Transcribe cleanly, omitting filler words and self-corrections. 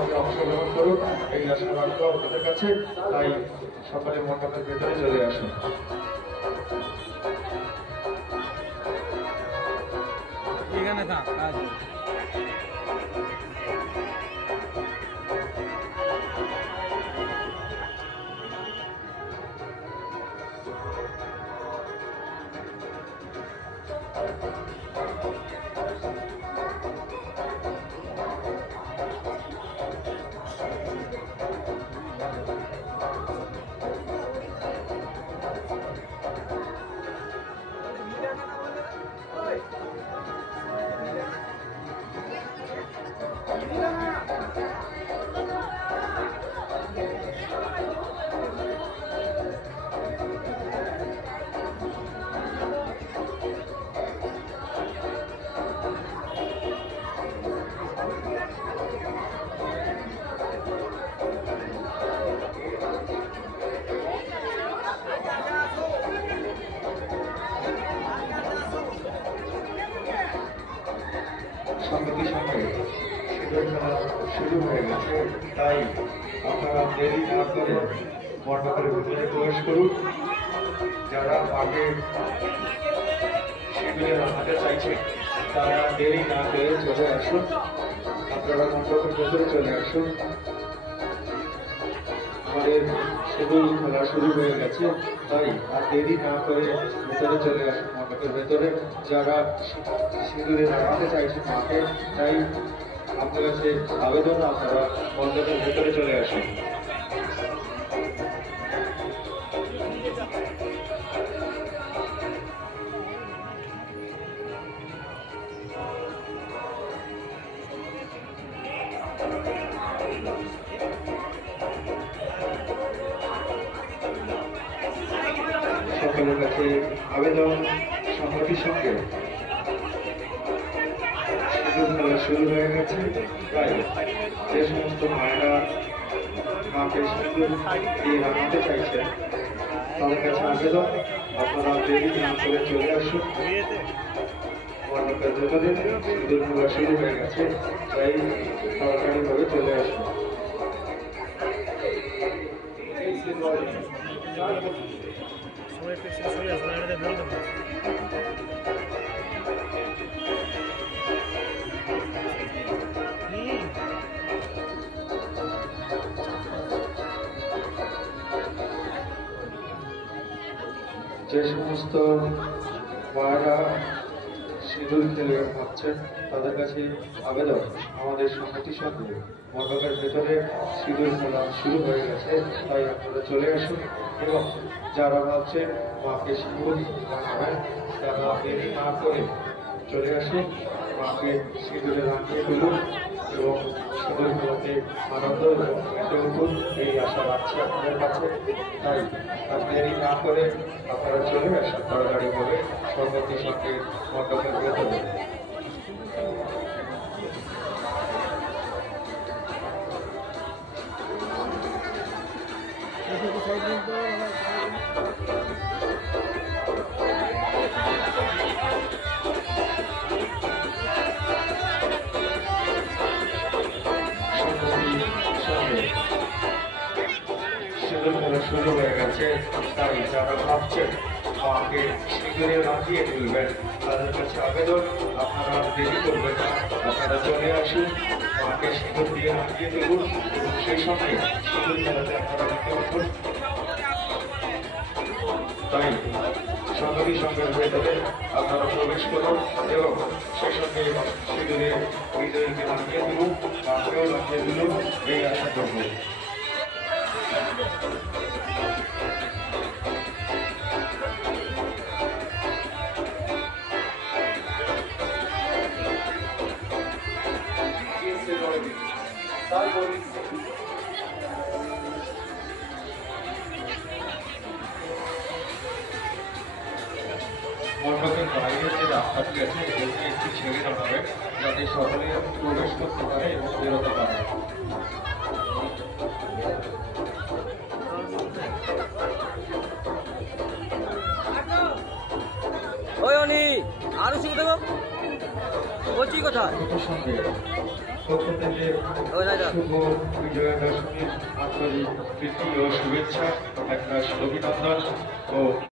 আপনি অংশগ্রহণ করুন এই আশা রাখবো আপনাদের কাছে। তাই সকালে মণ্ডপের ভেতরে চলে আসুন। এখানে থাক কাজ সঙ্গে সঙ্গে শীতের খেলা শুরু হয়ে গেছে। তাই আপনারা দেরি না করে মণ্ডপের ভিতরে প্রবেশ করুন। যারা আগে শিবিরে রাখতে চাইছেন তারা দেরি না করে চলে আসুন। আপনারা মণ্ডপের ভেতরে চলে আসুন। আমাদের শিবির খেলা শুরু হয়ে গেছে, তাই আর দেরি না করে ভেতরে চলে আসুন মণ্ডপের ভেতরে। যারা শিবিরে রাখতে চাইছেন মাকে, তাই আপনার কাছে আবেদন আপনারা মণ্ডপের ভেতরে চলে আসুন। সকলের কাছে আবেদন সংহতির সঙ্গে খেলা শুরু হয়ে গেছে। তাই যে সমস্ত মায়েরা মাকে সুন্দর দিয়ে রাখতে চাইছেন তাদের কাছে আবেদন আপনারা দেরি না করে চলে আসুন মণ্ডপের ভেতরে। সুন্দর খেলা শুরু হয়ে গেছে, তাই সরকারিভাবে চলে আসুন। যে সমস্ত মায়েরা সিঁদুর খেলে ভাবছেন তাদের কাছে আবেদন আমাদের সংহতির সঙ্গে মণ্ডপের ভেতরে সিঁদুর খেলা শুরু হয়ে গেছে, তাই আপনারা চলে আসুন। এবং যারা ভাবছেন মাকে সিঁদুর লাগাবেন তারা দেরি না করে চলে আসুন, মাকে সিঁদুরে রাখিয়ে তুলুন এবং সিঁদুর খেলাতে আনন্দ এবং মেতে উঠুন এই আশা রাখছি আপনাদের কাছে। তাই আর দেরি না করে আপনারা চলে আসুন তাড়াতাড়িভাবে সংহতির সঙ্গে মণ্ডপের ভেতরে। শুরু হয়ে গেছে, তাই যারা ভাবছেন মাকে সিঁদুরে রাখিয়ে তুলবেন তাদের কাছে আবেদন আপনারা দেরি করবেন না, আপনারা চলে আসুন মাকে সিঁদুর দিয়ে রাখিয়ে তুলুন এবং সেই সঙ্গে সিঁদুর খেলাতে আপনারা মেতে উঠুন। তাই সংহতি সংঘের ভেতরে আপনারা প্রবেশ করুন এবং সেই সঙ্গে সিঁদুরে বিজয়ীকে রাখিয়ে তুলুন, মাকেও রাখিয়ে তুলুন এই আশা করব। মণ্ডপের বাইরে যে রাস্তাটি আছে এটি একটু ছেড়ে দেওয়া হবে যাতে সকলে প্রবেশ করতে পারে এবং বেরোতে পারে। ওই অনি আরো শিখে দেবো বলছি কোথায় পক্ষ থেকে শুভ বিজয়া দশমীর আন্তরিক প্রীতি ও শুভেচ্ছা, একটা অভিনন্দন ও